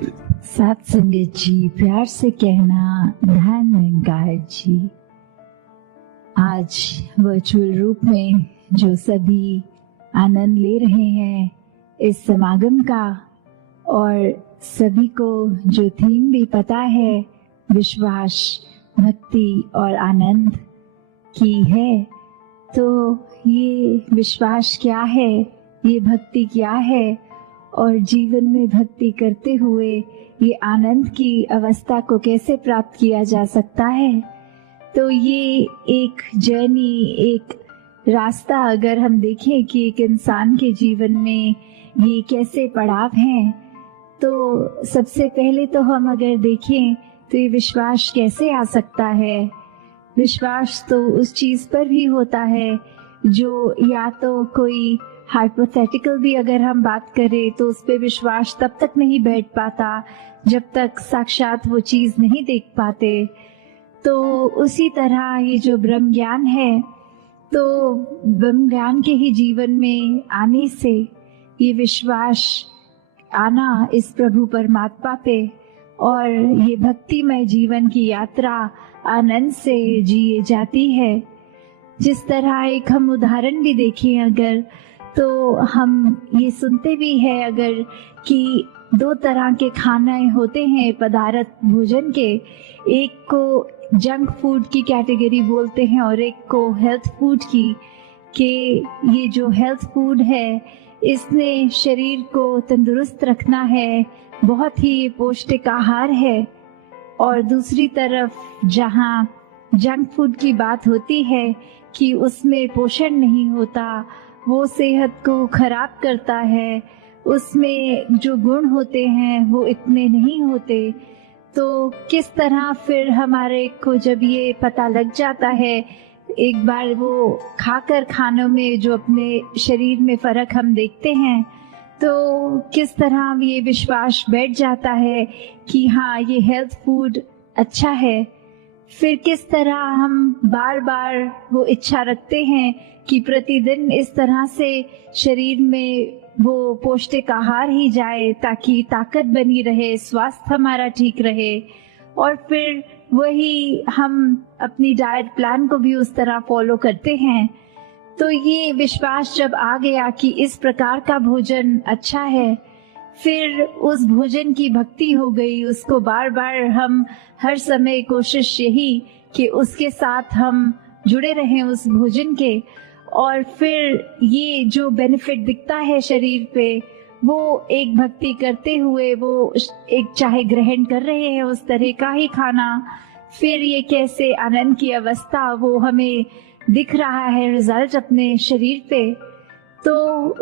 साथ संगत जी, प्यार से कहना ध्यान निरंकार जी। आज वर्चुअल रूप में जो सभी आनंद ले रहे हैं इस समागम का, और सभी को जो थीम भी पता है, विश्वास, भक्ति और आनंद की है, तो ये विश्वास क्या है, ये भक्ति क्या है, और जीवन में भक्ति करते हुए ये आनंद की अवस्था को कैसे प्राप्त किया जा सकता है। तो ये एक जर्नी, एक रास्ता अगर हम देखें कि एक इंसान के जीवन में ये कैसे पड़ाव हैं, तो सबसे पहले तो हम अगर देखें तो ये विश्वास कैसे आ सकता है। विश्वास तो उस चीज पर भी होता है जो या तो कोई हाइपोथेटिकल भी अगर हम बात करें तो उस पे विश्वास तब तक नहीं बैठ पाता जब तक साक्षात वो चीज नहीं देख पाते। तो उसी तरह ये जो ब्रह्म ज्ञान है, तो ब्रह्म ज्ञान के ही जीवन में आने से ये विश्वास आना इस प्रभु परमात्मा पे, और ये भक्तिमय जीवन की यात्रा आनंद से जिए जाती है। जिस तरह एक हम उदाहरण भी देखें अगर, तो हम ये सुनते भी हैं अगर कि दो तरह के खाने होते हैं पदार्थ भोजन के, एक को जंक फूड की कैटेगरी बोलते हैं और एक को हेल्थ फूड की, कि ये जो हेल्थ फूड है इसने शरीर को तंदुरुस्त रखना है, बहुत ही पौष्टिक आहार है। और दूसरी तरफ जहाँ जंक फूड की बात होती है कि उसमें पोषण नहीं होता, वो सेहत को खराब करता है, उसमें जो गुण होते हैं वो इतने नहीं होते। तो किस तरह फिर हमारे को जब ये पता लग जाता है, एक बार वो खाकर खानों में जो अपने शरीर में फर्क हम देखते हैं, तो किस तरह ये विश्वास बैठ जाता है कि हाँ ये हेल्थ फूड अच्छा है। फिर किस तरह हम बार बार वो इच्छा रखते हैं कि प्रतिदिन इस तरह से शरीर में वो पौष्टिक आहार ही जाए ताकि ताकत बनी रहे, स्वास्थ्य हमारा ठीक रहे। और फिर वही हम अपनी डाइट प्लान को भी उस तरह फॉलो करते हैं। तो ये विश्वास जब आ गया कि इस प्रकार का भोजन अच्छा है, फिर उस भोजन की भक्ति हो गई, उसको बार बार हम हर समय कोशिश यही कि उसके साथ हम जुड़े रहें उस भोजन के। और फिर ये जो बेनिफिट दिखता है शरीर पे, वो एक भक्ति करते हुए वो एक चाहे ग्रहण कर रहे हैं उस तरह का ही खाना, फिर ये कैसे आनंद की अवस्था वो हमें दिख रहा है रिजल्ट अपने शरीर पे। तो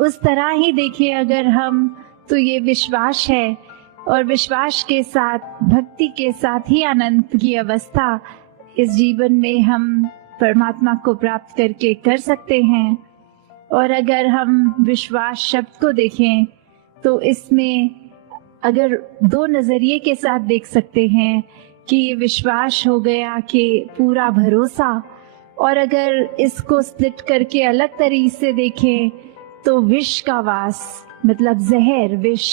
उस तरह ही देखिए अगर हम, तो ये विश्वास है, और विश्वास के साथ भक्ति के साथ ही आनंद की अवस्था इस जीवन में हम परमात्मा को प्राप्त करके कर सकते हैं। और अगर हम विश्वास शब्द को देखें तो इसमें अगर दो नजरिए के साथ देख सकते हैं कि ये विश्वास हो गया कि पूरा भरोसा, और अगर इसको स्प्लिट करके अलग तरीके से देखें तो विष का वास, मतलब जहर, विष।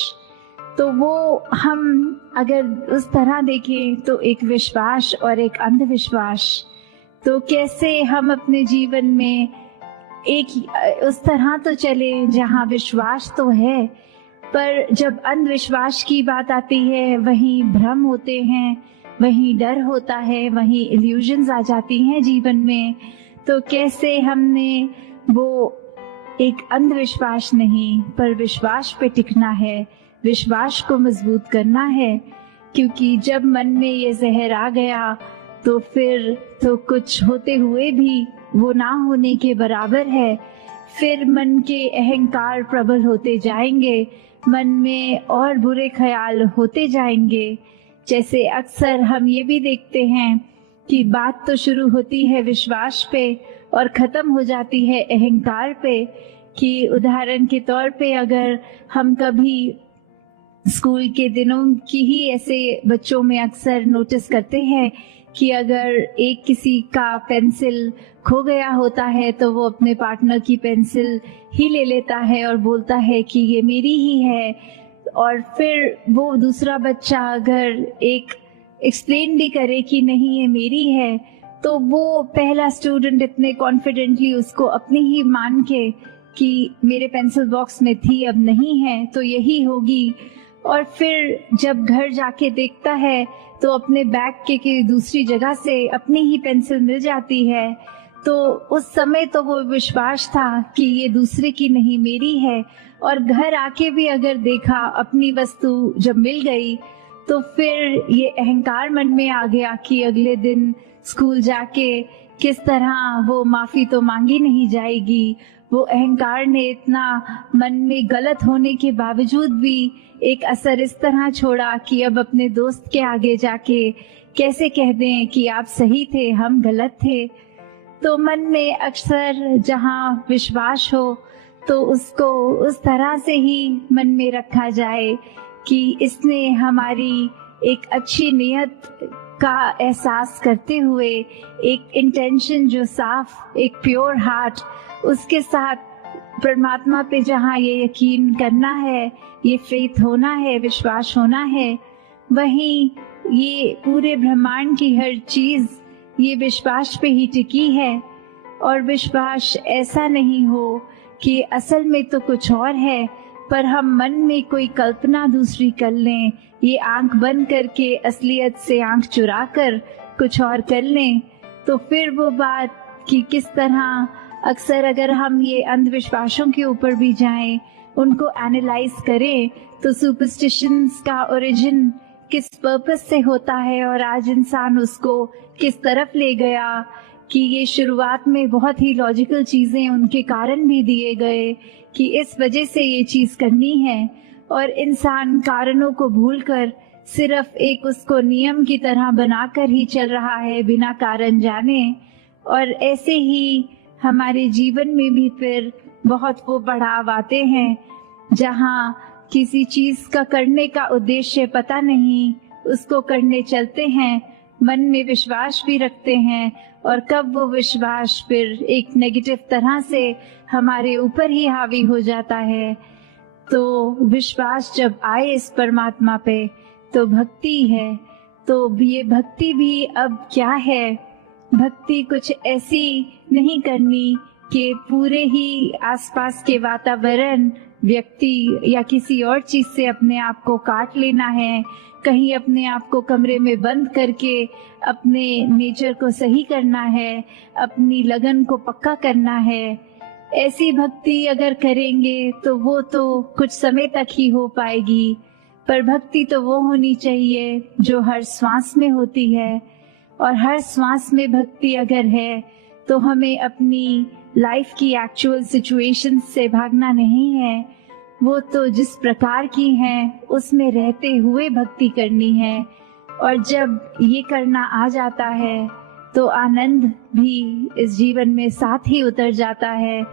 तो वो हम अगर उस तरह देखें तो एक विश्वास और एक अंधविश्वास, तो कैसे हम अपने जीवन में एक उस तरह तो चले जहाँ विश्वास तो है, पर जब अंधविश्वास की बात आती है वहीं भ्रम होते हैं, वहीं डर होता है, वहीं इल्यूजन्स आ जाती हैं जीवन में। तो कैसे हमने वो एक अंधविश्वास नहीं पर विश्वास पे टिकना है, विश्वास को मजबूत करना है। क्योंकि जब मन में ये जहर आ गया तो फिर तो कुछ होते हुए भी वो ना होने के बराबर है। फिर मन के अहंकार प्रबल होते जाएंगे, मन में और बुरे ख्याल होते जाएंगे। जैसे अक्सर हम ये भी देखते हैं कि बात तो शुरू होती है विश्वास पे और खत्म हो जाती है अहंकार पे। कि उदाहरण के तौर पे अगर हम कभी स्कूल के दिनों की ही ऐसे बच्चों में अक्सर नोटिस करते हैं कि अगर एक किसी का पेंसिल खो गया होता है तो वो अपने पार्टनर की पेंसिल ही ले लेता है और बोलता है कि ये मेरी ही है। और फिर वो दूसरा बच्चा अगर एक एक्सप्लेन भी करे कि नहीं ये मेरी है, तो वो पहला स्टूडेंट इतने कॉन्फिडेंटली उसको अपनी ही मान के कि मेरे पेंसिल बॉक्स में थी अब नहीं है तो यही होगी, और फिर जब घर जाके देखता है तो अपने बैग के दूसरी जगह से अपनी ही पेंसिल मिल जाती है, तो उस समय तो वो विश्वास था कि ये दूसरे की नहीं मेरी है, और घर आके भी अगर देखा अपनी वस्तु जब मिल गई तो फिर ये अहंकार मन में आ गया कि अगले दिन स्कूल जाके किस तरह वो माफी तो मांगी नहीं जाएगी। वो अहंकार ने इतना मन में गलत होने के बावजूद भी एक असर इस तरह छोड़ा कि अब अपने दोस्त के आगे जाके कैसे कह दें कि आप सही थे हम गलत थे। तो मन में अक्सर जहाँ विश्वास हो तो उसको उस तरह से ही मन में रखा जाए कि इसने हमारी एक अच्छी नियत का एहसास करते हुए एक इंटेंशन जो साफ, एक प्योर हार्ट, उसके साथ परमात्मा पे जहाँ ये यकीन करना है, ये फेथ होना है, विश्वास होना है, वहीं ये पूरे ब्रह्मांड की हर चीज ये विश्वास पे ही टिकी है। और विश्वास ऐसा नहीं हो कि असल में तो कुछ और है पर हम मन में कोई कल्पना दूसरी कर लें, ये आंख बंद करके असलियत से आंख चुरा कर कुछ और कर लें, तो फिर वो बात कि किस तरह अक्सर अगर हम ये अंधविश्वासों के ऊपर भी जाएं, उनको एनालाइज करें, तो सुपरस्टिशंस का ओरिजिन किस पर्पस से होता है और आज इंसान उसको किस तरफ ले गया, कि ये शुरुआत में बहुत ही लॉजिकल चीजें उनके कारण भी दिए गए कि इस वजह से ये चीज करनी है, और इंसान कारणों को भूलकर सिर्फ एक उसको नियम की तरह बनाकर ही चल रहा है बिना कारण जाने। और ऐसे ही हमारे जीवन में भी फिर बहुत वो बढ़ाव आते हैं जहाँ किसी चीज का करने का उद्देश्य पता नहीं, उसको करने चलते हैं, मन में विश्वास भी रखते हैं, और कब वो विश्वास फिर एक नेगेटिव तरह से हमारे ऊपर ही हावी हो जाता है। तो विश्वास जब आए इस परमात्मा पे तो भक्ति है। तो ये भक्ति भी अब क्या है, भक्ति कुछ ऐसी नहीं करनी कि पूरे ही आसपास के वातावरण, व्यक्ति या किसी और चीज से अपने आप को काट लेना है, कहीं अपने आप को कमरे में बंद करके अपने नेचर को सही करना है, अपनी लगन को पक्का करना है। ऐसी भक्ति अगर करेंगे तो वो तो कुछ समय तक ही हो पाएगी, पर भक्ति तो वो होनी चाहिए जो हर श्वास में होती है, और हर श्वास में भक्ति अगर है तो हमें अपनी लाइफ की एक्चुअल सिचुएशन से भागना नहीं है, वो तो जिस प्रकार की हैं उसमें रहते हुए भक्ति करनी है। और जब ये करना आ जाता है तो आनंद भी इस जीवन में साथ ही उतर जाता है।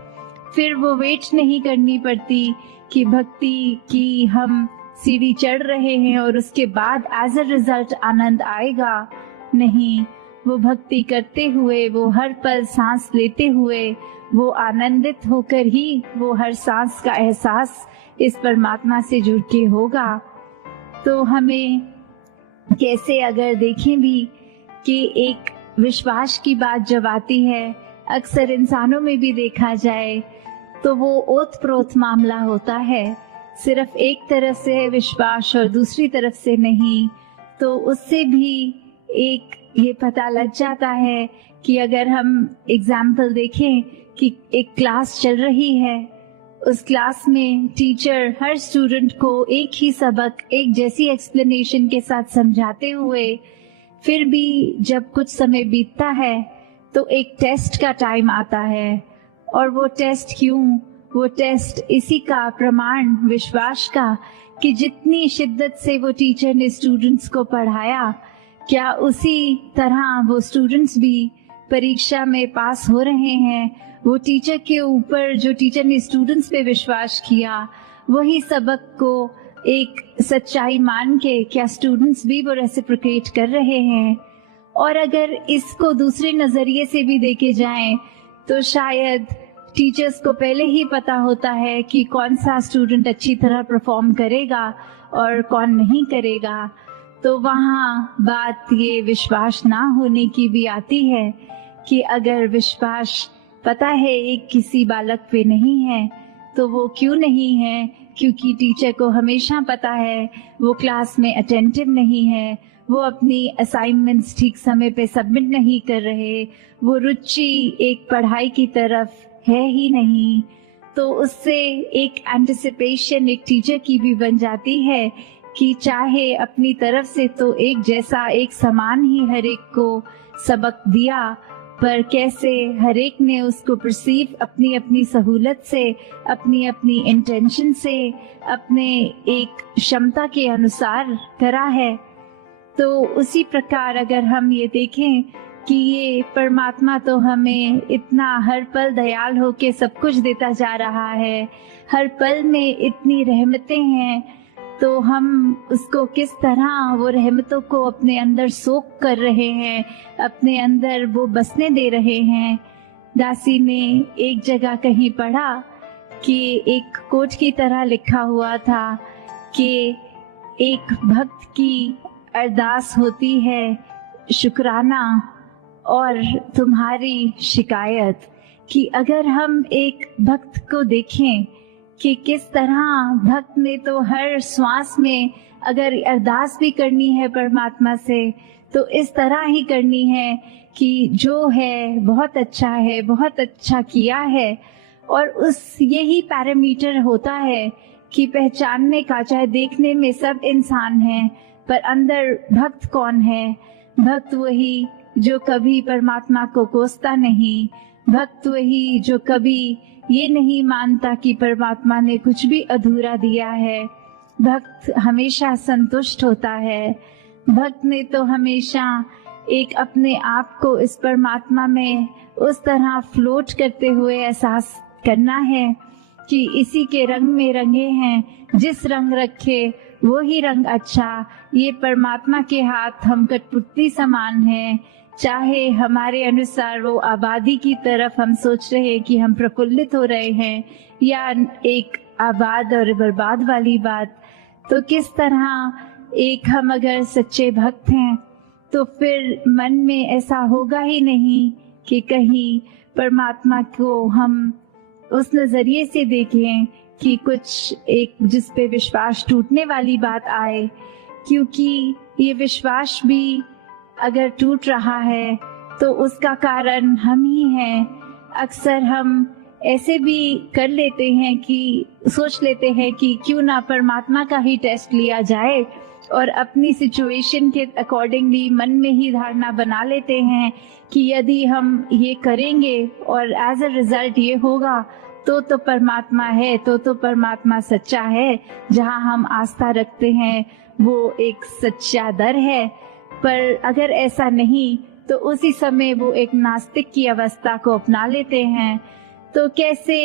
फिर वो वेट नहीं करनी पड़ती कि भक्ति की हम सीढ़ी चढ़ रहे हैं और उसके बाद एज अ रिजल्ट आनंद आएगा। नहीं, वो भक्ति करते हुए, वो हर पल सांस लेते हुए, वो आनंदित होकर ही वो हर सांस का एहसास इस परमात्मा से जुड़ के होगा। तो हमें कैसे अगर देखें भी कि एक विश्वास की बात जब आती है, अक्सर इंसानों में भी देखा जाए तो वो ओत प्रोत मामला होता है, सिर्फ एक तरफ से विश्वास और दूसरी तरफ से नहीं। तो उससे भी एक ये पता लग जाता है कि अगर हम एग्जाम्पल देखें कि एक क्लास चल रही है, उस क्लास में टीचर हर स्टूडेंट को एक ही सबक एक जैसी एक्सप्लेनेशन के साथ समझाते हुए फिर भी जब कुछ समय बीतता है तो एक टेस्ट का टाइम आता है। और वो टेस्ट क्यों? वो टेस्ट इसी का प्रमाण, विश्वास का, कि जितनी शिद्दत से वो टीचर ने स्टूडेंट्स को पढ़ाया, क्या उसी तरह वो स्टूडेंट्स भी परीक्षा में पास हो रहे हैं? वो टीचर के ऊपर, जो टीचर ने स्टूडेंट्स पे विश्वास किया, वही सबक को एक सच्चाई मान के क्या स्टूडेंट्स भी वो रेसिप्रोकेट कर रहे हैं? और अगर इसको दूसरे नजरिए से भी देखे जाएं तो शायद टीचर्स को पहले ही पता होता है कि कौन सा स्टूडेंट अच्छी तरह परफॉर्म करेगा और कौन नहीं करेगा। तो वहाँ बात ये विश्वास ना होने की भी आती है कि अगर विश्वास पता है एक किसी बालक पे नहीं है तो वो क्यों नहीं है, क्योंकि टीचर को हमेशा पता है वो क्लास में अटेंटिव नहीं है, वो अपनी असाइनमेंट्स ठीक समय पे सबमिट नहीं कर रहे, वो रुचि एक पढ़ाई की तरफ है ही नहीं। तो उससे एक एंटिसिपेशन एक टीचर की भी बन जाती है कि चाहे अपनी तरफ से तो एक जैसा एक समान ही हर एक को सबक दिया, पर कैसे हर एक ने उसको परसीव अपनी अपनी सहूलत से, अपनी अपनी इंटेंशन से, अपने एक क्षमता के अनुसार करा है। तो उसी प्रकार अगर हम ये देखें कि ये परमात्मा तो हमें इतना हर पल दयाल होके सब कुछ देता जा रहा है, हर पल में इतनी रहमतें हैं, तो हम उसको किस तरह वो रहमतों को अपने अंदर सोख कर रहे हैं, अपने अंदर वो बसने दे रहे हैं। दासी ने एक जगह कहीं पढ़ा कि एक कोट की तरह लिखा हुआ था कि एक भक्त की अरदास होती है शुक्राना और तुम्हारी शिकायत, कि अगर हम एक भक्त को देखें कि किस तरह भक्त ने तो हर श्वास में अगर अरदास भी करनी है परमात्मा से तो इस तरह ही करनी है कि जो है बहुत अच्छा है, बहुत अच्छा किया है। और उस यही पैरामीटर होता है कि पहचानने का, चाहे देखने में सब इंसान हैं पर अंदर भक्त कौन है। भक्त वही जो कभी परमात्मा को कोसता नहीं, भक्त वही जो कभी ये नहीं मानता कि परमात्मा ने कुछ भी अधूरा दिया है। भक्त हमेशा संतुष्ट होता है। भक्त ने तो हमेशा एक अपने आप को इस परमात्मा में उस तरह फ्लोट करते हुए एहसास करना है कि इसी के रंग में रंगे हैं, जिस रंग रखे वो ही रंग अच्छा। ये परमात्मा के हाथ हम कठपुतली समान हैं, चाहे हमारे अनुसार वो आबादी की तरफ हम सोच रहे हैं कि हम प्रफुल्लित हो रहे हैं या एक आबाद और बर्बाद वाली बात। तो किस तरह एक हम अगर सच्चे भक्त हैं तो फिर मन में ऐसा होगा ही नहीं कि कहीं परमात्मा को हम उस नजरिए से देखें कि कुछ एक जिस पे विश्वास टूटने वाली बात आए, क्योंकि ये विश्वास भी अगर टूट रहा है तो उसका कारण हम ही हैं। अक्सर हम ऐसे भी कर लेते हैं कि सोच लेते हैं कि क्यों ना परमात्मा का ही टेस्ट लिया जाए और अपनी सिचुएशन के अकॉर्डिंगली मन में ही धारणा बना लेते हैं कि यदि हम ये करेंगे और एज अ रिजल्ट ये होगा तो परमात्मा है, तो परमात्मा सच्चा है। जहाँ हम आस्था रखते हैं वो एक सच्चा दर है। पर अगर ऐसा नहीं तो उसी समय वो एक नास्तिक की अवस्था को अपना लेते हैं। तो कैसे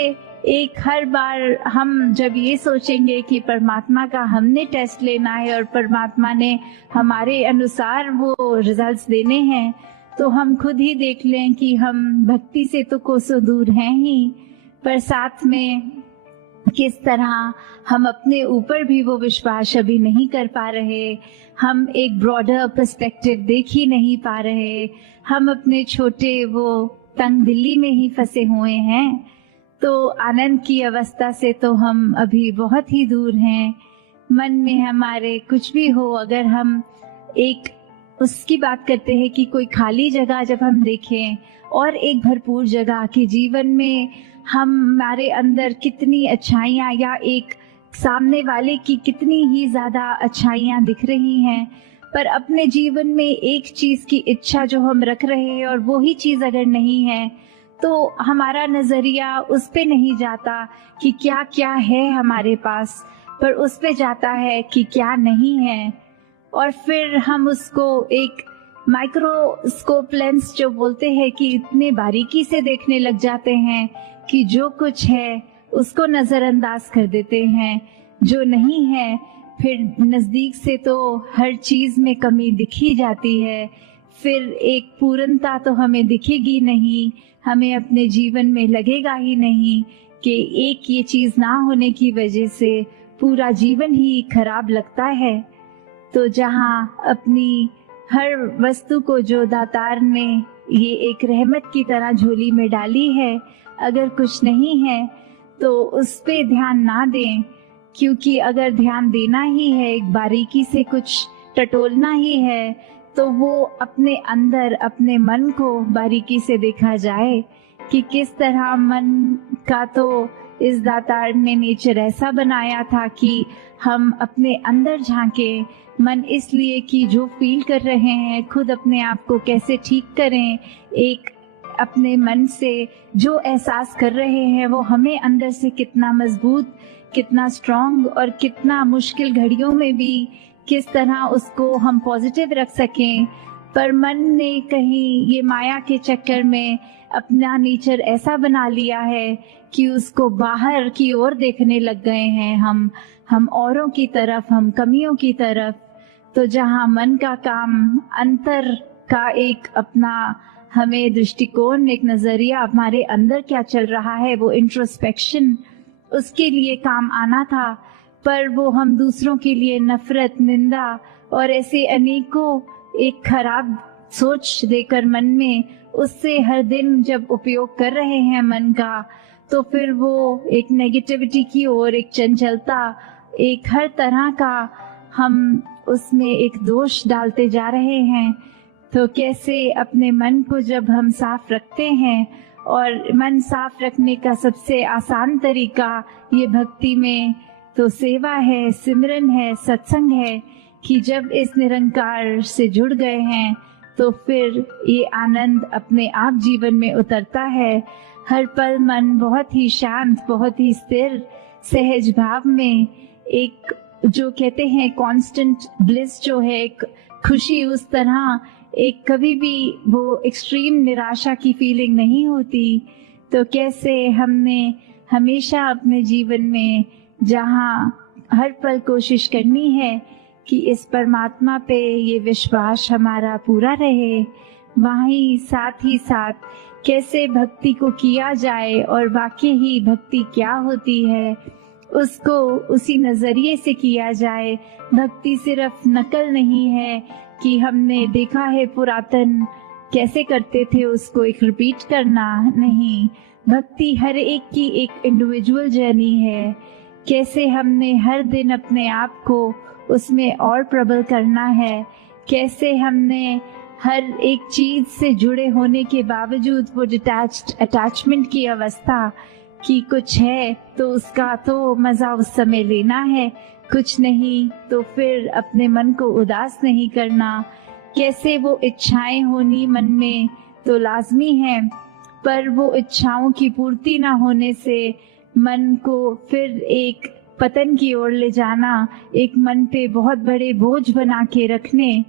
एक हर बार हम जब ये सोचेंगे कि परमात्मा का हमने टेस्ट लेना है और परमात्मा ने हमारे अनुसार वो रिजल्ट्स देने हैं, तो हम खुद ही देख लें कि हम भक्ति से तो कोसों दूर हैं ही, पर साथ में किस तरह हम अपने ऊपर भी वो विश्वास अभी नहीं कर पा रहे। हम एक ब्रॉडर पर्सपेक्टिव देख ही नहीं पा रहे। हम अपने छोटे वो तंग दिल्ली में ही फंसे हुए हैं। तो आनंद की अवस्था से तो हम अभी बहुत ही दूर हैं। मन में हमारे कुछ भी हो, अगर हम एक उसकी बात करते हैं कि कोई खाली जगह जब हम देखें और एक भरपूर जगह के जीवन में हमारे अंदर कितनी अच्छाइयाँ या एक सामने वाले की कितनी ही ज्यादा अच्छाइयाँ दिख रही हैं, पर अपने जीवन में एक चीज की इच्छा जो हम रख रहे हैं और वो ही चीज अगर नहीं है तो हमारा नजरिया उस पे नहीं जाता कि क्या क्या है हमारे पास, पर उस पे जाता है कि क्या नहीं है। और फिर हम उसको एक माइक्रोस्कोप लेंस जो बोलते हैं कि इतने बारीकी से देखने लग जाते हैं कि जो कुछ है उसको नजरअंदाज कर देते हैं, जो नहीं है फिर नजदीक से तो हर चीज में कमी दिखी जाती है। फिर एक पूर्णता तो हमें दिखेगी नहीं, हमें अपने जीवन में लगेगा ही नहीं कि एक ये चीज ना होने की वजह से पूरा जीवन ही खराब लगता है। तो जहाँ अपनी हर वस्तु को जो दातार ने ये एक रहमत की तरह झोली में डाली है, अगर कुछ नहीं है तो उस पे ध्यान ना दें, क्योंकि अगर ध्यान देना ही है, एक बारीकी से कुछ टटोलना ही है, तो वो अपने अंदर अपने मन को बारीकी से देखा जाए कि किस तरह मन का तो इस दातार ने नेचर ऐसा बनाया था कि हम अपने अंदर झांके। मन इसलिए कि जो फील कर रहे हैं खुद अपने आप को कैसे ठीक करें, एक अपने मन से जो एहसास कर रहे हैं वो हमें अंदर से कितना मजबूत, कितना स्ट्रॉन्ग और कितना मुश्किल घड़ियों में भी किस तरह उसको हम पॉजिटिव रख सकें। पर मन ने कहीं ये माया के चक्कर में अपना नेचर ऐसा बना लिया है कि उसको बाहर की ओर देखने लग गए हैं हम औरों की तरफ, हम कमियों की तरफ। तो जहाँ मन का काम अंतर का एक अपना हमें दृष्टिकोण, एक नजरिया, हमारे अंदर क्या चल रहा है वो इंट्रोस्पेक्शन, उसके लिए काम आना था, पर वो हम दूसरों के लिए नफरत, निंदा और ऐसे अनेकों एक खराब सोच देकर मन में उससे हर दिन जब उपयोग कर रहे हैं मन का, तो फिर वो एक नेगेटिविटी की ओर, एक चंचलता, एक हर तरह का हम उसमें एक दोष डालते जा रहे हैं। तो कैसे अपने मन को जब हम साफ रखते हैं, और मन साफ रखने का सबसे आसान तरीका ये भक्ति में तो सेवा है, सिमरन है, सत्संग है, कि जब इस निरंकार से जुड़ गए हैं तो फिर ये आनंद अपने आप जीवन में उतरता है। हर पल मन बहुत ही शांत, बहुत ही स्थिर, सहज भाव में, एक जो कहते हैं कांस्टेंट ब्लिस जो है, एक खुशी, उस तरह एक कभी भी वो एक्सट्रीम निराशा की फीलिंग नहीं होती। तो कैसे हमने हमेशा अपने जीवन में जहाँ हर पल कोशिश करनी है कि इस परमात्मा पे ये विश्वास हमारा पूरा रहे, वहीं साथ ही साथ कैसे भक्ति को किया जाए और वाकई ही भक्ति क्या होती है उसको उसी नजरिए से किया जाए। भक्ति सिर्फ नकल नहीं है कि हमने देखा है पुरातन कैसे करते थे उसको एक रिपीट करना, नहीं। भक्ति हर एक की एक इंडिविजुअल जर्नी है, कैसे हमने हर दिन अपने आप को उसमें और प्रबल करना है, कैसे हमने हर एक चीज से जुड़े होने के बावजूद वो डिटैच्ड अटैचमेंट की अवस्था कि कुछ है तो उसका तो मजा उस समय लेना है, कुछ नहीं तो फिर अपने मन को उदास नहीं करना। कैसे वो इच्छाएं होनी मन में तो लाजमी है, पर वो इच्छाओं की पूर्ति ना होने से मन को फिर एक पतन की ओर ले जाना, एक मन पे बहुत बड़े बोझ बना के रखने।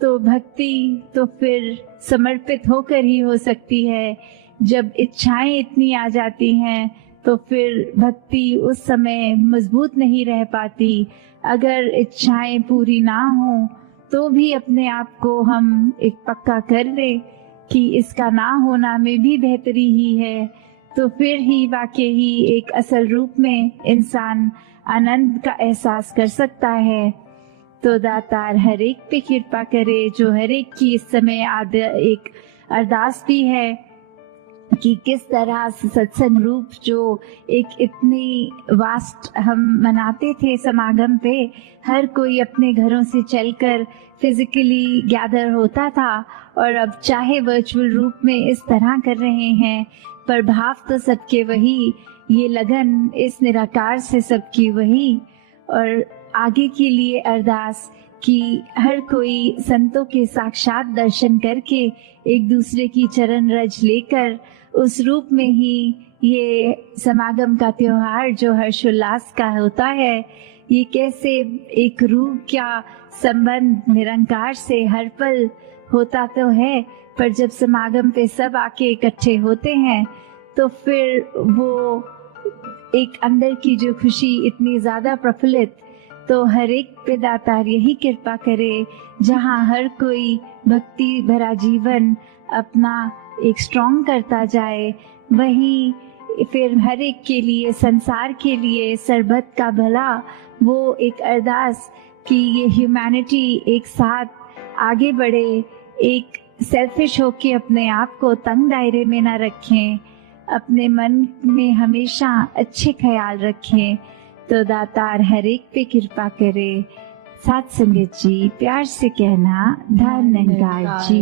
तो भक्ति तो फिर समर्पित होकर ही हो सकती है। जब इच्छाएं इतनी आ जाती हैं तो फिर भक्ति उस समय मजबूत नहीं रह पाती। अगर इच्छाएं पूरी ना हो तो भी अपने आप को हम एक पक्का कर ले कि इसका ना होना में भी बेहतरी ही है, तो फिर ही वाकई ही एक असल रूप में इंसान आनंद का एहसास कर सकता है। तो दातार हर एक पे कृपा करे, जो हर एक की इस समय एक अरदास भी है कि किस तरह से सत्संग रूप जो एक इतनी वास्ट हम मनाते थे समागम पे, हर कोई अपने घरों से चलकर फिजिकली गैदर होता था, और अब चाहे वर्चुअल रूप में इस तरह कर रहे हैं, पर भाव तो सबके वही, ये लगन इस निराकार से सबकी वही। और आगे के लिए अरदास कि हर कोई संतों के साक्षात दर्शन करके एक दूसरे की चरण रज लेकर उस रूप में ही ये समागम का त्योहार जो हर्षोल्लास का होता है, ये कैसे एक रूह का संबंध निरंकार से हर पल होता तो है, पर जब समागम पे सब आके इकट्ठे होते हैं तो फिर वो एक अंदर की जो खुशी इतनी ज्यादा प्रफुल्लित तो हर एक पे दातार यही कृपा करे, जहाँ हर कोई भक्ति भरा जीवन अपना एक स्ट्रॉन्ग करता जाए, वहीं फिर हर एक के लिए, संसार के लिए, सर्बत का भला, वो एक अरदास कि ये ह्यूमैनिटी एक साथ आगे बढ़े, एक सेल्फिश होके अपने आप को तंग दायरे में ना रखें, अपने मन में हमेशा अच्छे ख्याल रखें। तो दातार हर एक पे कृपा करे। साथ संगत जी, प्यार से कहना, धन निरंकार जी।